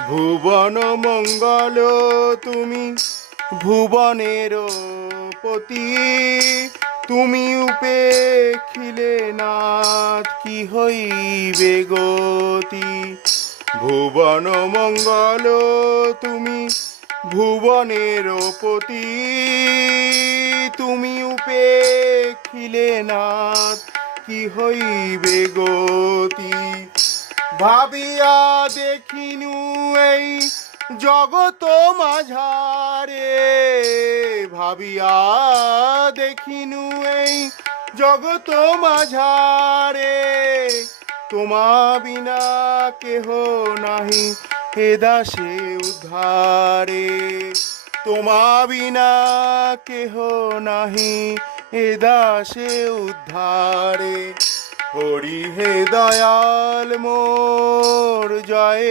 ভুবন মঙ্গল তুমি ভুবনের পতি, তুমি উপেক্ষিলে নাথ কি হইবে গতি। ভুবন মঙ্গল তুমি ভুবনের পতি, তুমি উপেক্ষিলে নাথ কি হইবে গতি। ভাবিয়া দেখিনু এই জগত মাঝারে, ভাবিয়া দেখিনু এই জগত মাঝারে, তোমা বিনা কেহ নাহি হে দাসে উদ্ধারে। তোমা বিনা কেহ নাহি হে দাসে উদ্ধারে। হরি হে দয়াল মোর জয়।